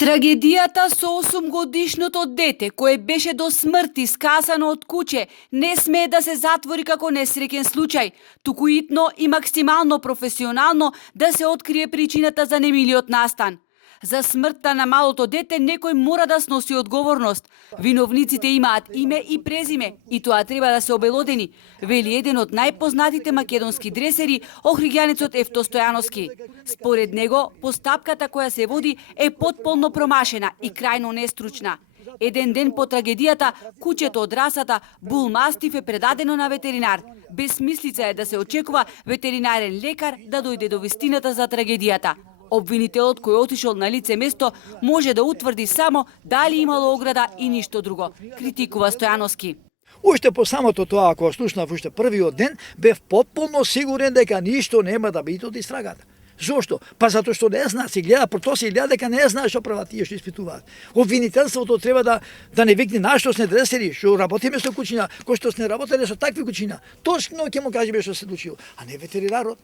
Трагедијата со 8-годишното дете, кое беше до смрт искасано од куќе, не смее да се затвори како несреќен случај, туку итно и максимално професионално да се открие причината за немилиот настан. За смртта на малото дете некој мора да сноси одговорност. Виновниците имаат име и презиме и тоа треба да се обелодени, вели еден од најпознатите македонски дресери, охриѓанецот Евто Стојановски. Според него, постапката која се води е потполно промашена и крајно нестручна. Еден ден по трагедијата, куќето од расата Бул Мастиф е предадено на ветеринар. Безсмислица е да се очекува ветеринарен лекар да дојде до вистината за трагедијата. Обвинителот кој отишол на лице место може да утврди само дали имало ограда и ништо друго, критикува Стојановски. Уште по самото тоа, ако слушнав уште првиот ден, бев потполно сигурен дека ништо нема да биде од истрагата. Зошто? Па затоа што не знаа, се гледа, прото се гледа дека не знае што прават тие што испитуваат. Обвинителството треба да не викне нашто сне дресери, што работиме со кучиња, кој што сне работеле со такви кучиња. Точно ќе му кажеме што се случило, а не ветеринарот.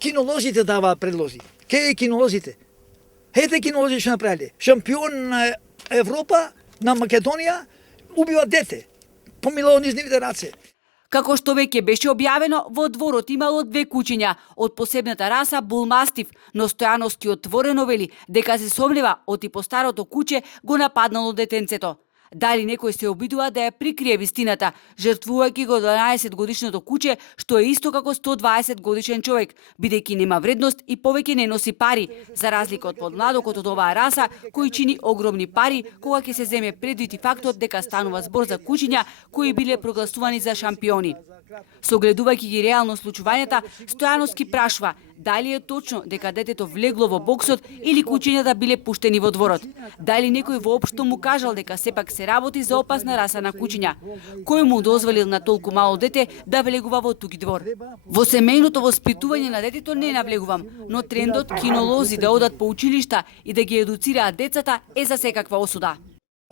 Кинолозите даваат предлози. Ке е кинолозите? Ете кинолози што направиле. Шампион на Европа, на Македонија, убива дете. Помило низ нивните раце. Како што веќе беше објавено, во дворот имало две кучиња од посебната раса Бул Мастиф, но Стојановски отворено вели дека се сомнева оти по старото куче го нападнало детенцето. Дали некој се обидува да ја прикрие вистината, жртвувајќи го 12-годишното куче, што е исто како 120-годишен човек, бидејќи нема вредност и повеќе не носи пари, за разлика од подмладокот од оваа раса, кој чини огромни пари кога ќе се земе предвид и фактот дека станува збор за кучиња кои биле прогласувани за шампиони. Согледувајќи ги реално случувањата, Стојановски прашува дали е точно дека детето влегло во боксот или кучињата биле пуштени во дворот. Дали некој воопшто му кажал дека сепак се работи за опасна раса на кучиња. Кој му дозволил на толку мало дете да влегува во туки двор? Во семејното воспитување на детето не навлегувам, но трендот кинолози да одат по училишта и да ги едуцираат децата е за секаква осуда.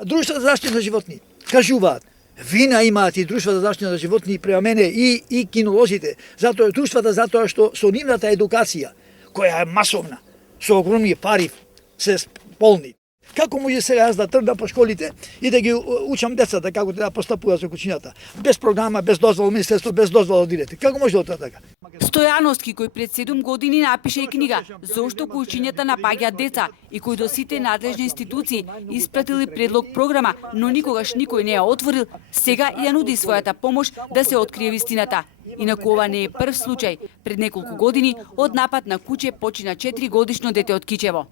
Друштва за заштита на животни кажуваат вина имаат и друштва за заштита на животни према мене и кинолозите, затоа друштвата затоа што со нивната едукација, која е масовна, со огромни пари се полни. Како може сега јас да тргнам по школите и да ги учам децата како треба да постапуваат со кучињата, без програма, без дозвола министерство, без дозвола од директор. Како може да така? Стојановски, кој пред 7 години напише и книга «Зошто кучињата напаѓаат деца» и кој до сите надлежни институции испратили предлог програма, но никогаш никој не ја отворил, сега ја нуди својата помош да се открие вистината. Инаку ова не е прв случај. Пред неколку години од напад на куче почина 4-годишно дете од Кичево.